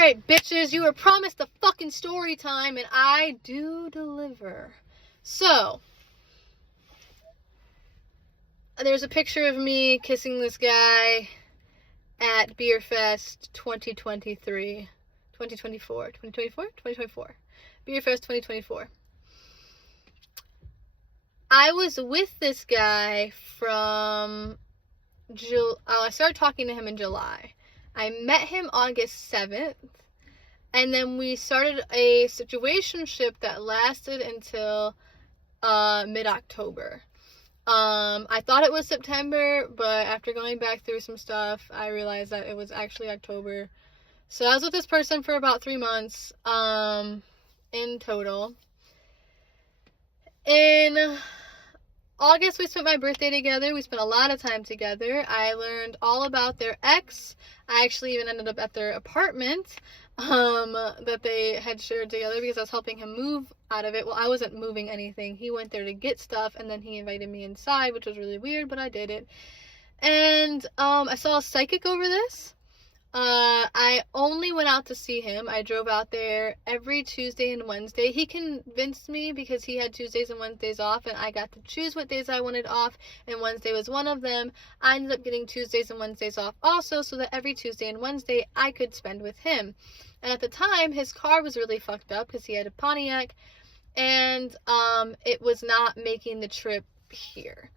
Alright, bitches, you were promised a fucking story time, and I do deliver. So, there's a picture of me kissing this guy at Beer Fest 2023. 2024. 2024? 2024. Beer Fest 2024. I was with this guy from I started talking to him in July. I met him August 7th, and then we started a situationship that lasted until mid-October. I thought it was September, but after going back through some stuff, I realized that it was actually October. So I was with this person for about 3 months, in total. In August, we spent my birthday together. We spent a lot of time together. I learned all about their ex. I actually even ended up at their apartment that they had shared together because I was helping him move out of it. Well, I wasn't moving anything. He went there to get stuff, and then he invited me inside, which was really weird, but I did it. And I saw a psychic over this. I only went out to see him. I drove out there every Tuesday and Wednesday. He convinced me because he had Tuesdays and Wednesdays off, and I got to choose what days I wanted off, and Wednesday was one of them. I ended up getting Tuesdays and Wednesdays off also, so that every Tuesday and Wednesday I could spend with him. And at the time, his car was really fucked up because he had a Pontiac, and it was not making the trip here.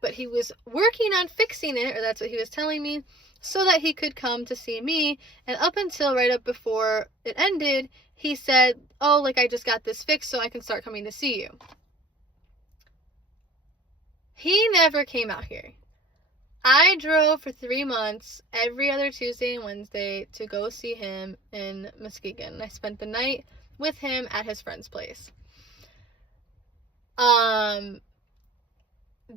But he was working on fixing it, or that's what he was telling me, so that he could come to see me. And up until right up before it ended, he said, oh, like, I just got this fixed so I can start coming to see you. He never came out here. I drove for 3 months every other Tuesday and Wednesday to go see him in Muskegon. I spent the night with him at his friend's place.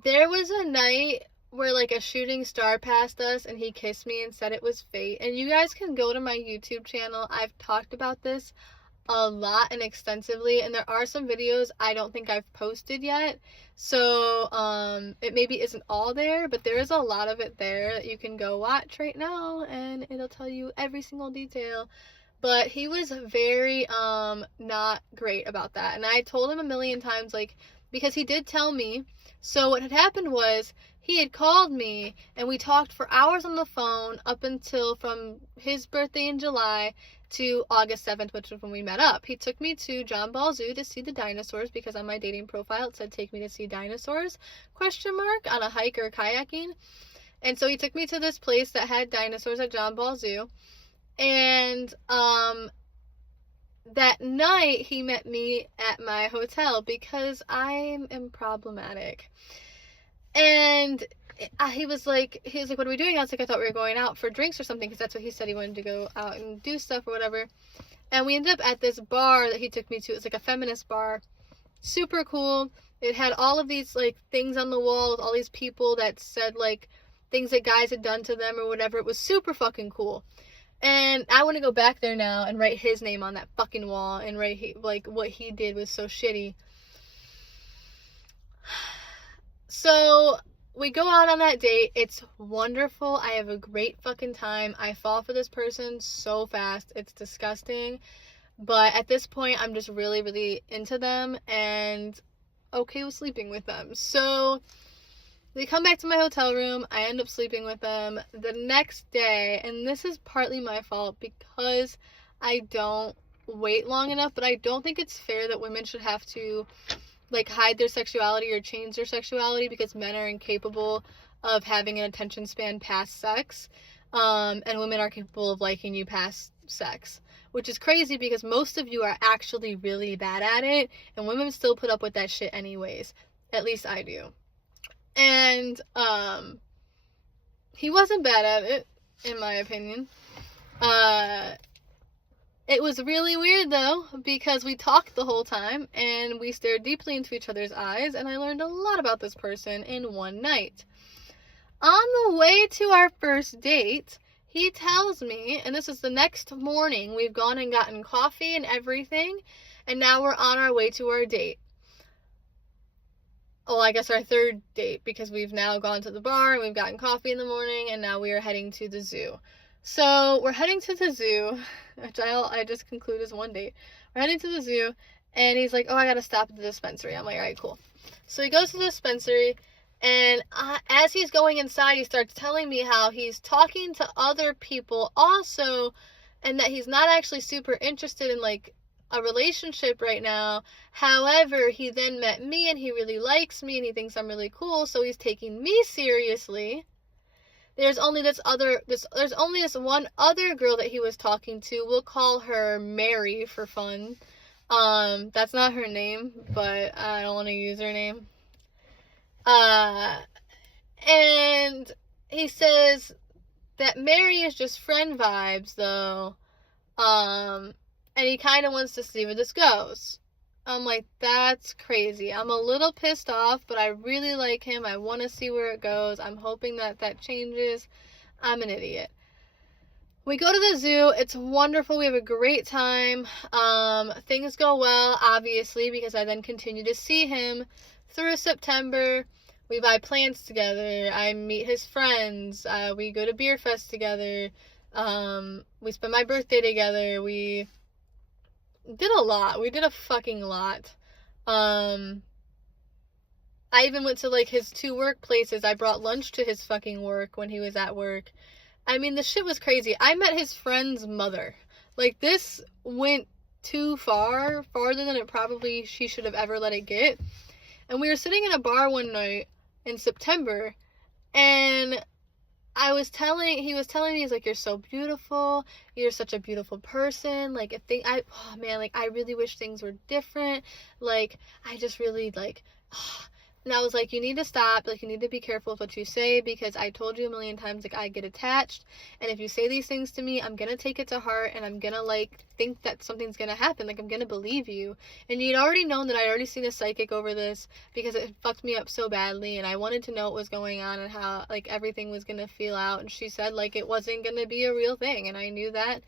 There was a night where, like, a shooting star passed us and he kissed me and said it was fate. And you guys can go to my YouTube channel. I've talked about this a lot and extensively, and there are some videos I don't think I've posted yet. So, it maybe isn't all there, but there is a lot of it there that you can go watch right now, and it'll tell you every single detail. But he was very, not great about that. And I told him a million times, like, because he did tell me. So what had happened was, he had called me, and we talked for hours on the phone up until from his birthday in July to August 7th, which was when we met up. He took me to John Ball Zoo to see the dinosaurs, because on my dating profile it said, take me to see dinosaurs, ? On a hike or kayaking. And so he took me to this place that had dinosaurs at John Ball Zoo. And, that night he met me at my hotel because I am problematic. And he was like, what are we doing? I was like, I thought we were going out for drinks or something, because that's what he said. He wanted to go out and do stuff or whatever. And we ended up at this bar that he took me to. It was like a feminist bar. Super cool. It had all of these, like, things on the wall with all these people that said, like, things that guys had done to them or whatever. It was super fucking cool. And I want to go back there now and write his name on that fucking wall and write, like, what he did was so shitty. So, we go out on that date. It's wonderful. I have a great fucking time. I fall for this person so fast. It's disgusting. But at this point, I'm just really, really into them and okay with sleeping with them. So, we come back to my hotel room. I end up sleeping with them the next day. And this is partly my fault because I don't wait long enough. But I don't think it's fair that women should have to, like, hide their sexuality or change their sexuality because men are incapable of having an attention span past sex. And women are capable of liking you past sex. Which is crazy because most of you are actually really bad at it. And women still put up with that shit anyways. At least I do. And, he wasn't bad at it, in my opinion. It was really weird, though, because we talked the whole time, and we stared deeply into each other's eyes, and I learned a lot about this person in one night. On the way to our first date, he tells me, and this is the next morning, we've gone and gotten coffee and everything, and now we're on our way to our date. Well, I guess our third date, because we've now gone to the bar and we've gotten coffee in the morning and now we are heading to the zoo. So we're heading to the zoo, which I just conclude is one date. We're heading to the zoo, and he's like, oh, I gotta stop at the dispensary. I'm like, all right, cool. So he goes to the dispensary, and as he's going inside, he starts telling me how he's talking to other people also, and that he's not actually super interested in, like, a relationship right now. However, he then met me, and he really likes me, and he thinks I'm really cool, so he's taking me seriously. There's only this one other girl that he was talking to. We'll call her Mary for fun. That's not her name, but I don't want to use her name. And he says that Mary is just friend vibes, though. And he kind of wants to see where this goes. I'm like, that's crazy. I'm a little pissed off, but I really like him. I want to see where it goes. I'm hoping that changes. I'm an idiot. We go to the zoo. It's wonderful. We have a great time. Things go well, obviously, because I then continue to see him through September. We buy plants together. I meet his friends. We go to Beer Fest together. We spend my birthday together. We did a lot. We did a fucking lot. I even went to, like, his 2 workplaces. I brought lunch to his fucking work when he was at work. I mean, the shit was crazy. I met his friend's mother. Like, this went too far, farther than it probably she should have ever let it get. And we were sitting in a bar one night in September, and he was telling me, he's like, you're so beautiful, you're such a beautiful person, like, I really wish things were different, like, I just really, like, and I was like, you need to stop, like, you need to be careful with what you say, because I told you a million times, like, I get attached, and if you say these things to me, I'm gonna take it to heart, and I'm gonna, like, think that something's gonna happen, like, I'm gonna believe you. And you'd already known that I'd already seen a psychic over this, because it fucked me up so badly, and I wanted to know what was going on, and how, like, everything was gonna feel out, and she said, like, it wasn't gonna be a real thing, and I knew that.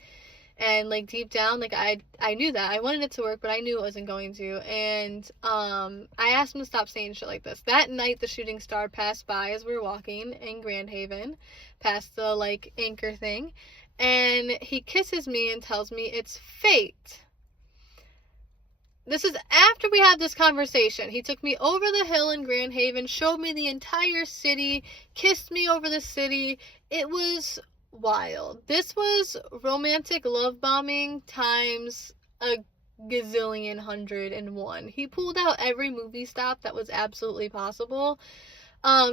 And, like, deep down, like, I knew that. I wanted it to work, but I knew it wasn't going to. And I asked him to stop saying shit like this. That night, the shooting star passed by as we were walking in Grand Haven, past the, like, anchor thing. And he kisses me and tells me it's fate. This is after we had this conversation. He took me over the hill in Grand Haven, showed me the entire city, kissed me over the city. It was wild. This was romantic love bombing times a gazillion 101. He pulled out every movie stop that was absolutely possible.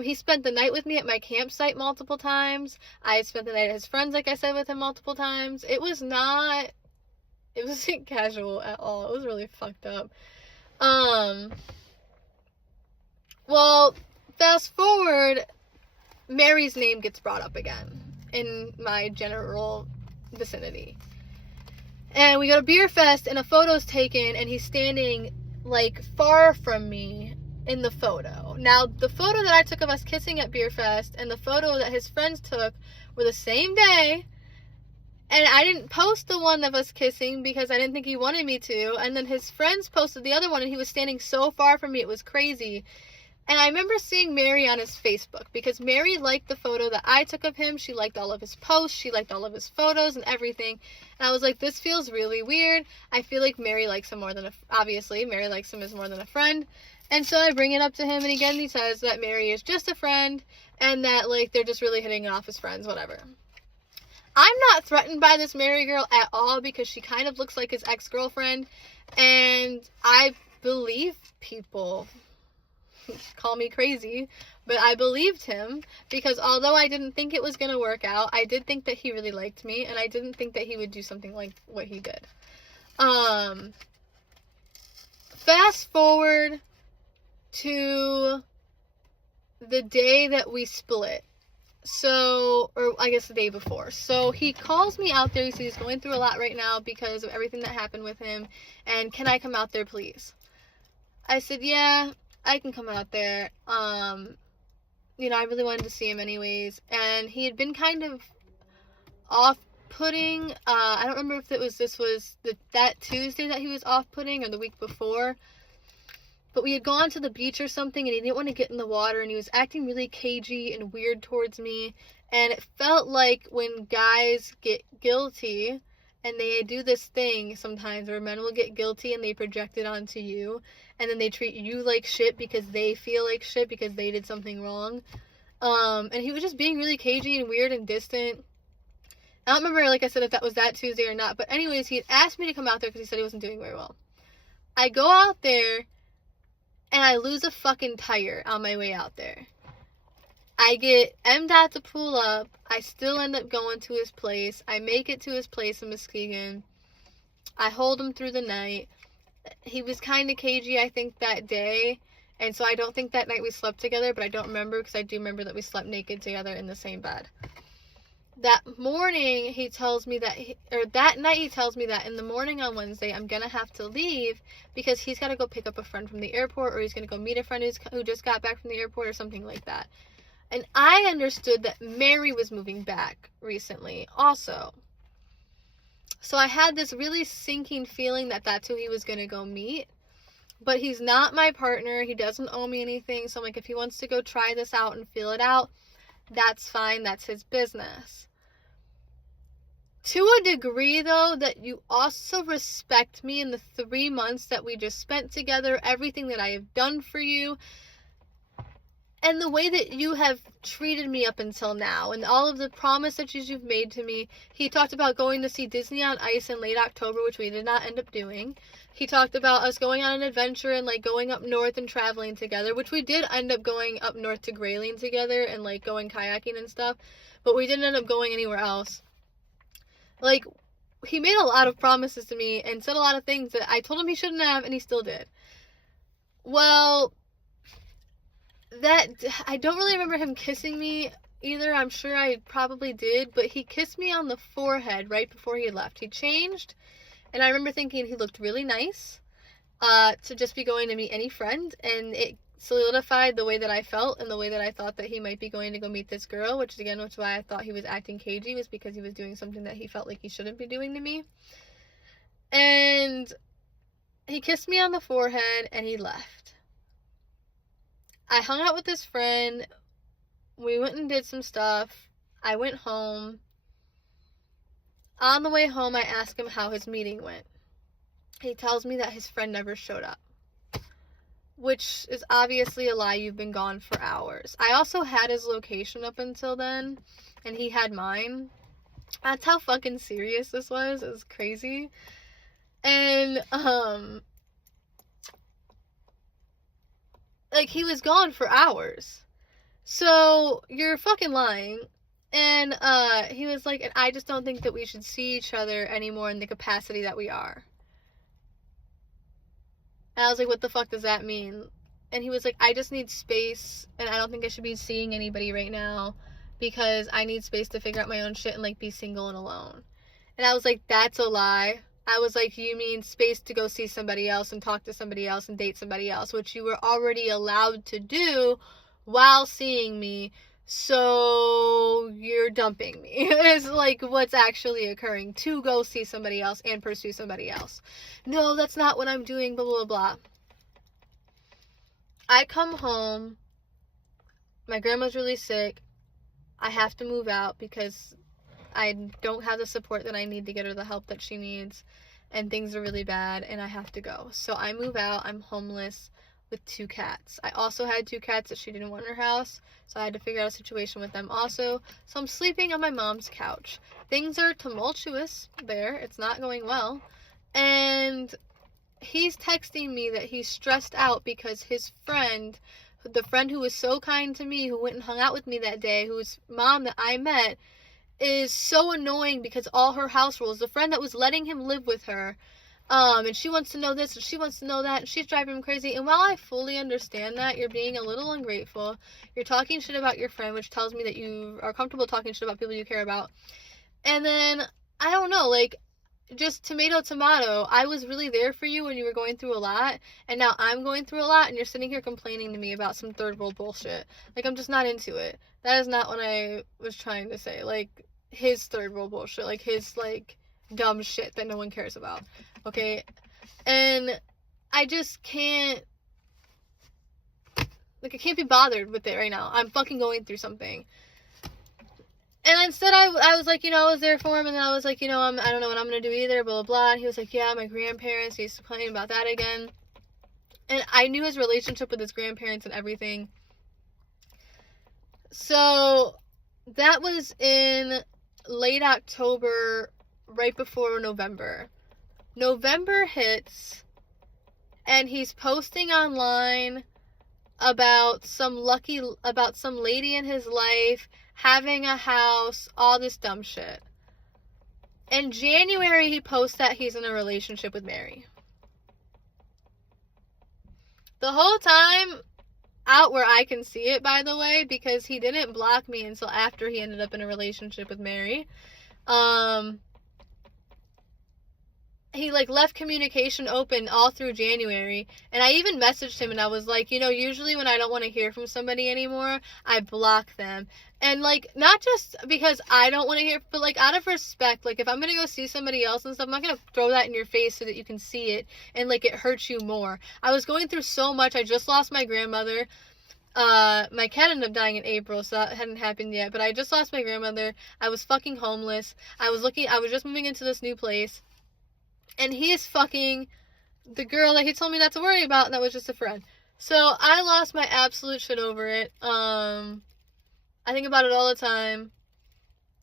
He spent the night with me at my campsite multiple times. I spent the night at his friends, like I said, with him multiple times. It wasn't casual at all. It was really fucked up. Well, fast forward, Mary's name gets brought up again in my general vicinity. And we go to Beer Fest, and a photo's taken, and he's standing, like, far from me in the photo. Now, the photo that I took of us kissing at Beer Fest and the photo that his friends took were the same day, and I didn't post the one of us kissing because I didn't think he wanted me to, and then his friends posted the other one, and he was standing so far from me, it was crazy. And I remember seeing Mary on his Facebook, because Mary liked the photo that I took of him. She liked all of his posts. She liked all of his photos and everything. And I was like, this feels really weird. I feel like Mary likes him more than obviously, Mary likes him as more than a friend. And so I bring it up to him, and again, he says that Mary is just a friend, and that, like, they're just really hitting it off as friends, whatever. I'm not threatened by this Mary girl at all, because she kind of looks like his ex-girlfriend, and I believe people. Call me crazy, but I believed him, because although I didn't think it was going to work out, I did think that he really liked me, and I didn't think that he would do something like what he did. Fast forward to the day that we split. So, or I guess the day before. So he calls me out there. He says he's going through a lot right now because of everything that happened with him, and can I come out there, please? I said, yeah, I can come out there. You know, I really wanted to see him anyways, and he had been kind of off-putting. I don't remember if this was that Tuesday that he was off-putting or the week before, but we had gone to the beach or something, and he didn't want to get in the water, and he was acting really cagey and weird towards me, And it felt like when guys get guilty and they do this thing sometimes where men will get guilty and they project it onto you, and then they treat you like shit because they feel like shit because they did something wrong. And he was just being really cagey and weird and distant. I don't remember, like I said, if that was that Tuesday or not. But anyways, he had asked me to come out there because he said he wasn't doing very well. I go out there, and I lose a fucking tire on my way out there. I get MDOT to pull up. I still end up going to his place. I make it to his place in Muskegon. I hold him through the night. He was kind of cagey, I think, that day. And so I don't think that night we slept together, but I don't remember because I do remember that we slept naked together in the same bed. That morning, he tells me that, that night he tells me that in the morning on Wednesday, I'm going to have to leave because he's got to go pick up a friend from the airport, or he's going to go meet a friend who just got back from the airport or something like that. And I understood that Mary was moving back recently also. So I had this really sinking feeling that that's who he was going to go meet. But he's not my partner. He doesn't owe me anything. So I'm like, if he wants to go try this out and feel it out, that's fine. That's his business. To a degree, though, that you also respect me in the 3 months that we just spent together, everything that I have done for you, and the way that you have treated me up until now, and all of the promises you've made to me. He talked about going to see Disney on Ice in late October, which we did not end up doing. He talked about us going on an adventure and, like, going up north and traveling together, which we did end up going up north to Grayling together and, like, going kayaking and stuff, but we didn't end up going anywhere else. Like, he made a lot of promises to me and said a lot of things that I told him he shouldn't have, and he still did. Well, that, I don't really remember him kissing me either. I'm sure I probably did, but he kissed me on the forehead right before he left. He changed, and I remember thinking he looked really nice to just be going to meet any friend, and it solidified the way that I felt and the way that I thought that he might be going to go meet this girl, which is why I thought he was acting cagey, was because he was doing something that he felt like he shouldn't be doing to me. And he kissed me on the forehead, and he left. I hung out with this friend. We went and did some stuff. I went home. On the way home, I asked him how his meeting went. He tells me that his friend never showed up, which is obviously a lie. You've been gone for hours. I also had his location up until then, and he had mine. That's how fucking serious this was. It was crazy. And, like, he was gone for hours. So, you're fucking lying. And, he was like, and I just don't think that we should see each other anymore in the capacity that we are. And I was like, what the fuck does that mean? And he was like, I just need space, and I don't think I should be seeing anybody right now, because I need space to figure out my own shit and, like, be single and alone. And I was like, that's a lie. I was like, you mean space to go see somebody else and talk to somebody else and date somebody else, which you were already allowed to do while seeing me, so you're dumping me. It's like what's actually occurring, to go see somebody else and pursue somebody else. No, that's not what I'm doing, blah, blah, blah. I come home. My grandma's really sick. I have to move out because I don't have the support that I need to get her the help that she needs, and things are really bad, and I have to go. So I move out. I'm homeless with 2 cats. I also had 2 cats that she didn't want in her house, so I had to figure out a situation with them also. So I'm sleeping on my mom's couch. Things are tumultuous there. It's not going well. And he's texting me that he's stressed out because his friend, the friend who was so kind to me, who went and hung out with me that day, whose mom that I met, is so annoying because all her house rules. The friend that was letting him live with her, and she wants to know this and she wants to know that, and she's driving him crazy. And while I fully understand that you're being a little ungrateful, you're talking shit about your friend, which tells me that you are comfortable talking shit about people you care about. And then, I don't know, like, just tomato, I was really there for you when you were going through a lot, and now I'm going through a lot, and you're sitting here complaining to me about some third world bullshit. Like, I'm just not into it. That is not what I was trying to say. Like, his third world bullshit. Like, his, like, dumb shit that no one cares about. Okay? And I just can't, like, I can't be bothered with it right now. I'm fucking going through something. And instead I was like, I was there for him, and then I was like, I don't know what I'm going to do either, blah, blah, blah. And he was like, yeah, my grandparents, he used to complain about that again. And I knew his relationship with his grandparents and everything. So that was in late October, right before November. November hits, and he's posting online about some lady in his life having a house, all this dumb shit. In January, he posts that he's in a relationship with Mary. The whole time, out where I can see it, by the way, because he didn't block me until after he ended up in a relationship with Mary. He left communication open all through January, and I even messaged him, and I was like, usually when I don't want to hear from somebody anymore, I block them. And not just because I don't want to hear, but out of respect, if I'm gonna go see somebody else and stuff, I'm not gonna throw that in your face so that you can see it and it hurts you more. I was going through so much. I just lost my grandmother. My cat ended up dying in April, so that hadn't happened yet, but I just lost my grandmother. I was fucking homeless. I was just moving into this new place. And he is fucking the girl that he told me not to worry about, and that was just a friend. So I lost my absolute shit over it. I think about it all the time.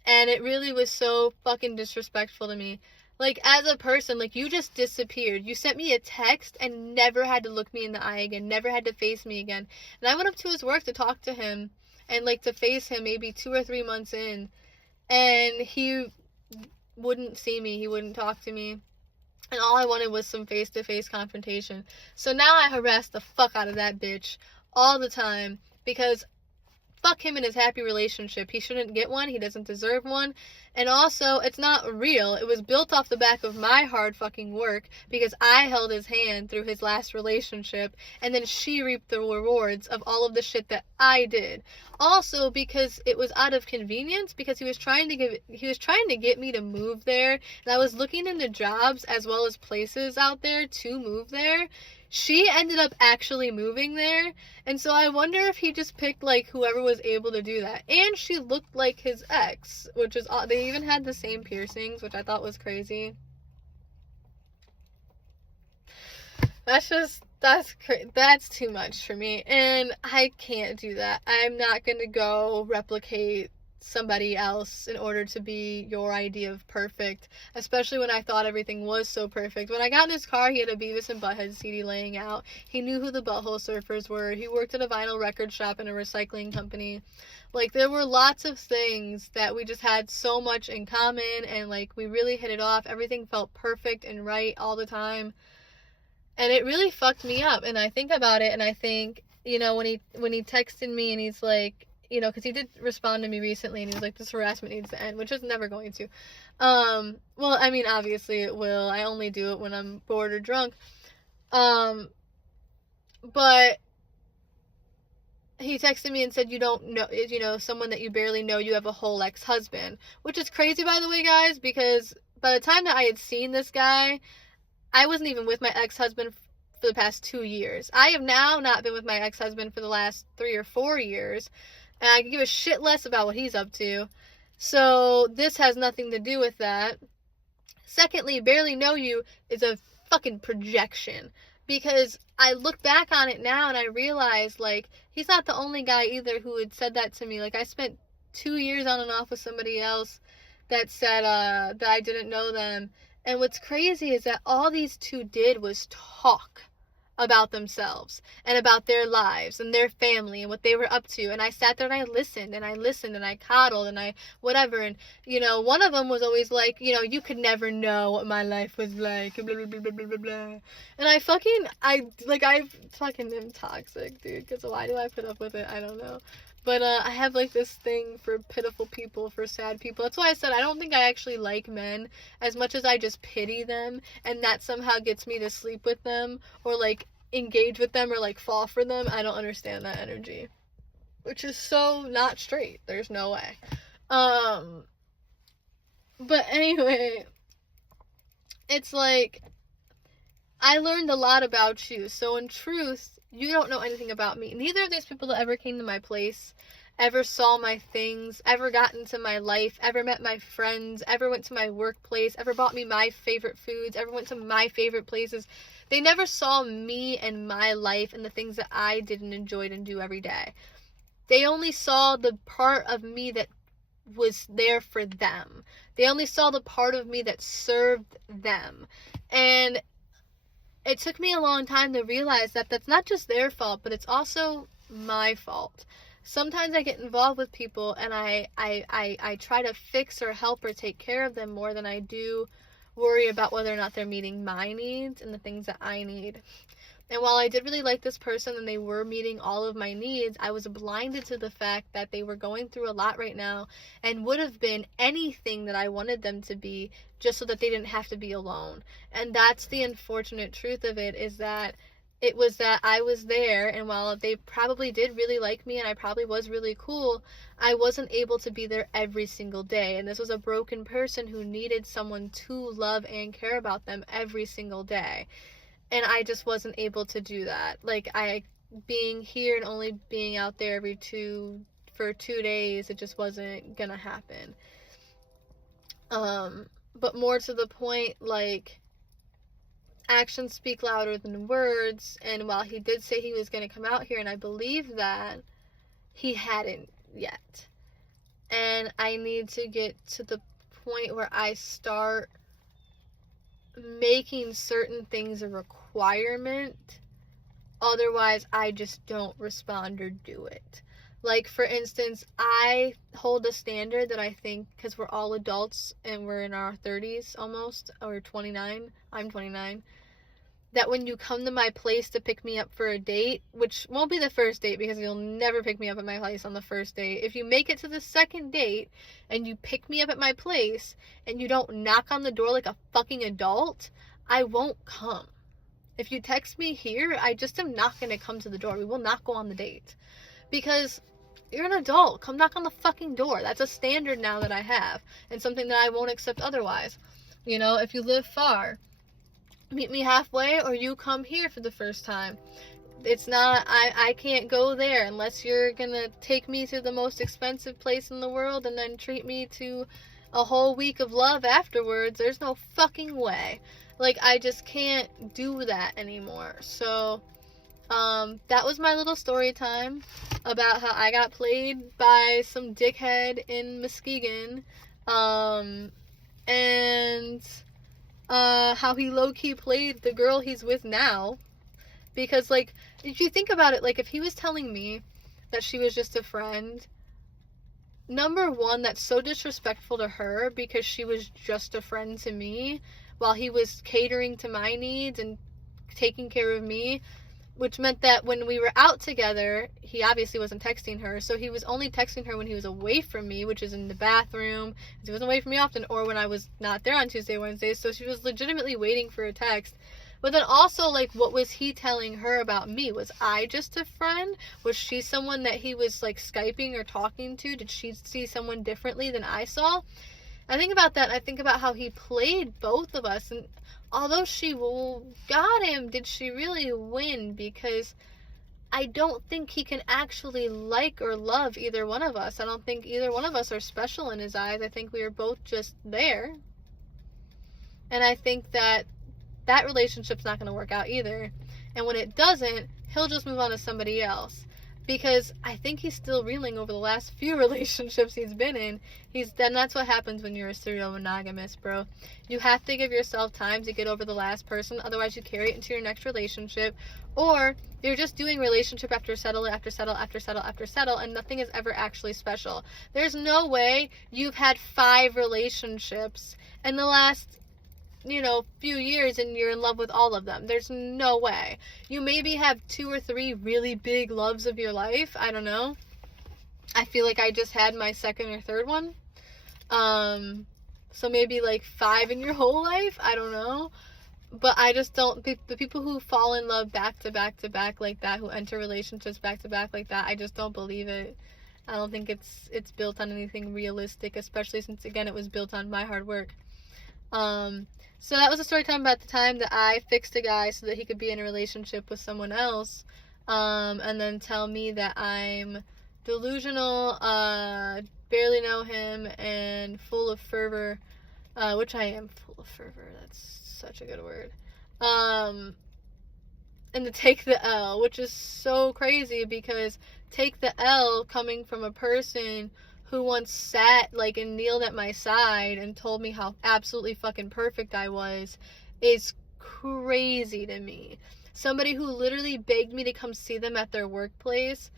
And it really was so fucking disrespectful to me. As a person, you just disappeared. You sent me a text and never had to look me in the eye again. Never had to face me again. And I went up to his work to talk to him. And, to face him maybe 2 or 3 months in. And he wouldn't see me. He wouldn't talk to me. And all I wanted was some face-to-face confrontation. So now I harass the fuck out of that bitch all the time, because fuck him and his happy relationship. He shouldn't get one. He doesn't deserve one. And also, it's not real. It was built off the back of my hard fucking work, because I held his hand through his last relationship, and then she reaped the rewards of all of the shit that I did. Also, because it was out of convenience, because he was trying to get me to move there, and I was looking into jobs as well as places out there to move there. She ended up actually moving there, and so I wonder if he just picked whoever was able to do that. And she looked like his ex, which is odd. They even had the same piercings, which I thought was crazy. That's too much for me, and I can't do that. I'm not gonna go replicate somebody else in order to be your idea of perfect, especially when I thought everything was so perfect. When I got in his car, he had a Beavis and Butthead CD laying out. He knew who the Butthole Surfers were. He worked at a vinyl record shop and a recycling company. There were lots of things that we just had so much in common, and we really hit it off. Everything felt perfect and right all the time, and it really fucked me up. And I think about it, and I think, when he texted me, and he's like, because he did respond to me recently, and he was like, this harassment needs to end, which is never going to. Well, I mean, obviously it will. I only do it when I'm bored or drunk. But he texted me and said, you don't know, someone that you barely know, you have a whole ex-husband, which is crazy, by the way, guys, because by the time that I had seen this guy, I wasn't even with my ex-husband for the past 2 years. I have now not been with my ex-husband for the last 3 or 4 years. And I can give a shit less about what he's up to. So this has nothing to do with that. Secondly, barely know you is a fucking projection. Because I look back on it now and I realize, he's not the only guy either who had said that to me. I spent 2 years on and off with somebody else that said that I didn't know them. And what's crazy is that all these two did was talk about themselves and about their lives and their family and what they were up to. And I sat there and I listened and I coddled and I whatever. And, one of them was always like, you could never know what my life was like, blah, blah, blah, blah, blah, blah. And I fucking am toxic, dude, because why do I put up with it? I don't know. But I have this thing for pitiful people, for sad people. That's why I said I don't think I actually like men as much as I just pity them, and that somehow gets me to sleep with them or engage with them or fall for them. I don't understand that energy, which is so not straight. There's no way. But anyway, it's I learned a lot about you. So in truth, you don't know anything about me. Neither of these people that ever came to my place ever saw my things, ever got into my life, ever met my friends, ever went to my workplace, ever bought me my favorite foods, ever went to my favorite places. They never saw me and my life and the things that I did and enjoyed and do every day. They only saw the part of me that was there for them. They only saw the part of me that served them. And it took me a long time to realize that that's not just their fault, but it's also my fault. Sometimes I get involved with people and I try to fix or help or take care of them more than I do worry about whether or not they're meeting my needs and the things that I need. And while I did really like this person and they were meeting all of my needs, I was blinded to the fact that they were going through a lot right now and would have been anything that I wanted them to be just so that they didn't have to be alone. And that's the unfortunate truth of it, is that it was that I was there, and while they probably did really like me and I probably was really cool, I wasn't able to be there every single day. And this was a broken person who needed someone to love and care about them every single day. And I just wasn't able to do that. Like, being here and only being out there for 2 days, it just wasn't gonna happen. But more to the point, like, actions speak louder than words, and while he did say he was gonna come out here, and I believe that, he hadn't yet. And I need to get to the point where I start making certain things a requirement, otherwise I just don't respond or do it. Like, for instance, I hold a standard that I think, because we're all adults and we're in our 30s almost, or 29, I'm 29, that when you come to my place to pick me up for a date, which won't be the first date because you'll never pick me up at my place on the first date, if you make it to the second date and you pick me up at my place and you don't knock on the door like a fucking adult, I won't come. If you text me here, I just am not going to come to the door. We will not go on the date. Because you're an adult. Come knock on the fucking door. That's a standard now that I have, and something that I won't accept otherwise. You know, if you live far, meet me halfway, or you come here for the first time. It's not, I can't go there unless you're gonna take me to the most expensive place in the world and then treat me to a whole week of love afterwards. There's no fucking way. Like, I just can't do that anymore. So, that was my little story time about how I got played by some dickhead in Muskegon, and how he low-key played the girl he's with now. Because, like, if you think about it, like, if he was telling me that she was just a friend, number one, that's so disrespectful to her because she was just a friend to me while he was catering to my needs and taking care of me, which meant that when we were out together, he obviously wasn't texting her, so he was only texting her when he was away from me, which is in the bathroom, because he wasn't away from me often, or when I was not there on Tuesday, Wednesdays, so she was legitimately waiting for a text. But then also, like, what was he telling her about me? Was I just a friend? Was she someone that he was, like, Skyping or talking to? Did she see someone differently than I saw? I think about that, and I think about how he played both of us, and although she got him, did she really win? Because I don't think he can actually like or love either one of us. I don't think either one of us are special in his eyes. I think we are both just there. And I think that that relationship's not going to work out either. And when it doesn't, he'll just move on to somebody else. Because I think he's still reeling over the last few relationships he's been in. Then that's what happens when you're a serial monogamist, bro. You have to give yourself time to get over the last person, otherwise you carry it into your next relationship. Or you're just doing relationship after settle, after settle, after settle, after settle, and nothing is ever actually special. There's no way you've had 5 relationships in the last, few years and you're in love with all of them. There's no way. You maybe have 2 or 3 really big loves of your life. I don't know. I feel like I just had my second or third one. So maybe like 5 in your whole life. I don't know. But I just don't, the people who fall in love back to back to back like that, who enter relationships back to back like that, I just don't believe it. I don't think it's built on anything realistic, especially since, again, it was built on my hard work. So that was a story time about the time that I fixed a guy so that he could be in a relationship with someone else, and then tell me that I'm delusional, barely know him, and full of fervor, which I am full of fervor. That's such a good word. And to take the L, which is so crazy because take the L coming from a person who once sat like and kneeled at my side and told me how absolutely fucking perfect I was is crazy to me. Somebody who literally begged me to come see them at their workplace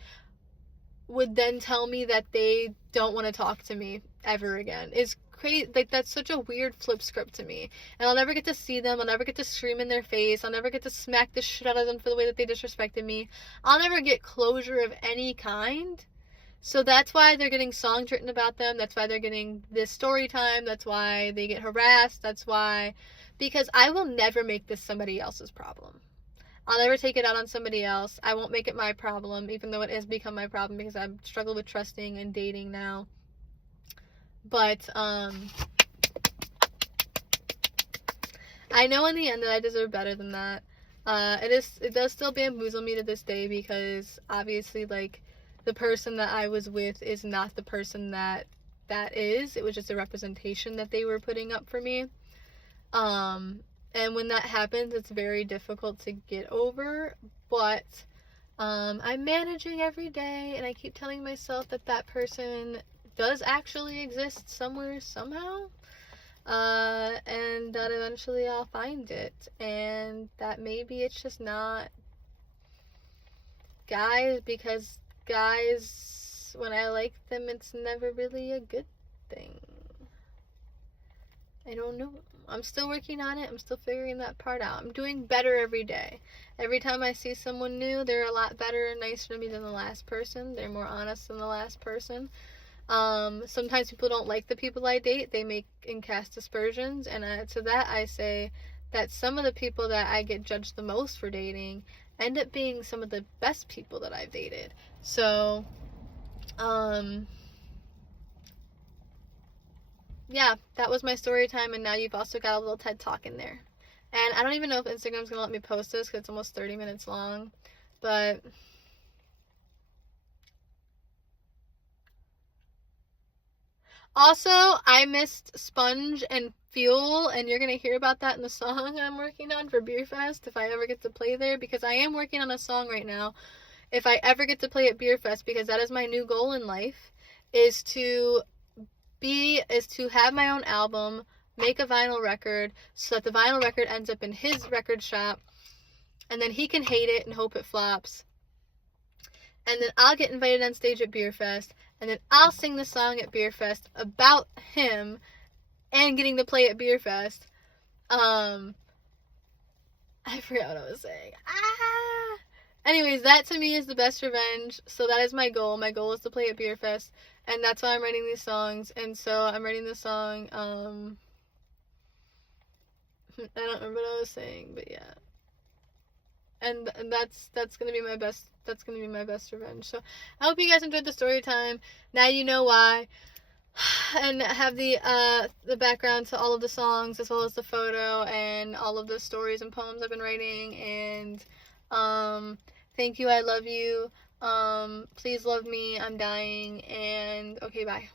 would then tell me that they don't want to talk to me ever again. Is crazy. Like, that's such a weird flip script to me. And I'll never get to see them. I'll never get to scream in their face. I'll never get to smack the shit out of them for the way that they disrespected me. I'll never get closure of any kind. So that's why they're getting songs written about them. That's why they're getting this story time. That's why they get harassed. That's why, because I will never make this somebody else's problem. I'll never take it out on somebody else. I won't make it my problem, even though it has become my problem because I struggle with trusting and dating now. But, I know in the end that I deserve better than that. It does still bamboozle me to this day because obviously, like, the person that I was with is not the person that is. It was just a representation that they were putting up for me. And when that happens, it's very difficult to get over, but, I'm managing every day, and I keep telling myself that that person does actually exist somewhere, somehow, and that eventually I'll find it, and that maybe it's just not guys, because guys, when I like them, it's never really a good thing. I don't know. I'm still working on it. I'm still figuring that part out. I'm doing better every day. Every time I see someone new, they're a lot better and nicer to me than the last person. They're more honest than the last person. Sometimes people don't like the people I date. They make and cast aspersions, and to that I say that some of the people that I get judged the most for dating end up being some of the best people that I've dated. So, yeah, that was my story time, and now you've also got a little TED Talk in there. And I don't even know if Instagram's gonna let me post this because it's almost 30 minutes long, but also, I missed Sponge and Fuel, and you're going to hear about that in the song I'm working on for Beer Fest if I ever get to play there, because I am working on a song right now if I ever get to play at Beer Fest, because that is my new goal in life, is to have my own album, make a vinyl record, so that the vinyl record ends up in his record shop, and then he can hate it and hope it flops. And then I'll get invited on stage at Beer Fest, and then I'll sing the song at Beer Fest about him and getting to play at Beer Fest. I forgot what I was saying. Anyways, that to me is the best revenge, so that is my goal. My goal is to play at Beer Fest, and that's why I'm writing these songs. And so I'm writing this song, I don't remember what I was saying, but yeah. And that's gonna be my best. That's gonna be my best revenge. So I hope you guys enjoyed the story time. Now you know why, and have the background to all of the songs as well as the photo and all of the stories and poems I've been writing. And thank you. I love you. Please love me. I'm dying. And okay, bye.